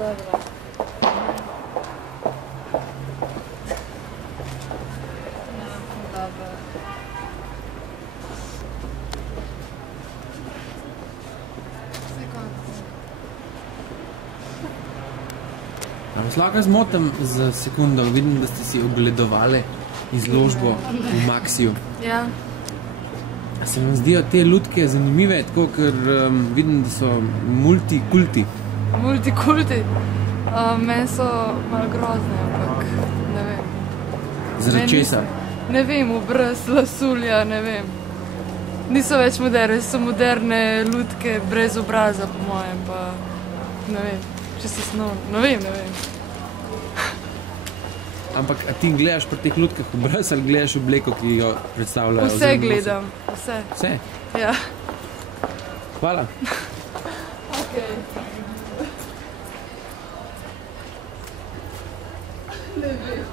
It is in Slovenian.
Dobro. Vas lahko zmotim za sekundo, vidim, da ste si ogledovali izložbo v Maxiju. Ja. Se vam zdijo te lutke zanimive, tako, ker vidim, da so multikulti. Multikulti? Meni so malo grozne, ampak ne vem. Zaradi česa? Ne vem, obraz, lasulja, ne vem. Niso več moderne, so moderne lutke brez obraza, po mojem, pa ne vem, čisto osnovno, ne vem. Ampak, a ti gledaš pri teh lutkah obraz ali gledaš obleko, ki jo predstavljajo? Vse gledam, vse. Vse? Ja. Hvala. Okej. Ne vem.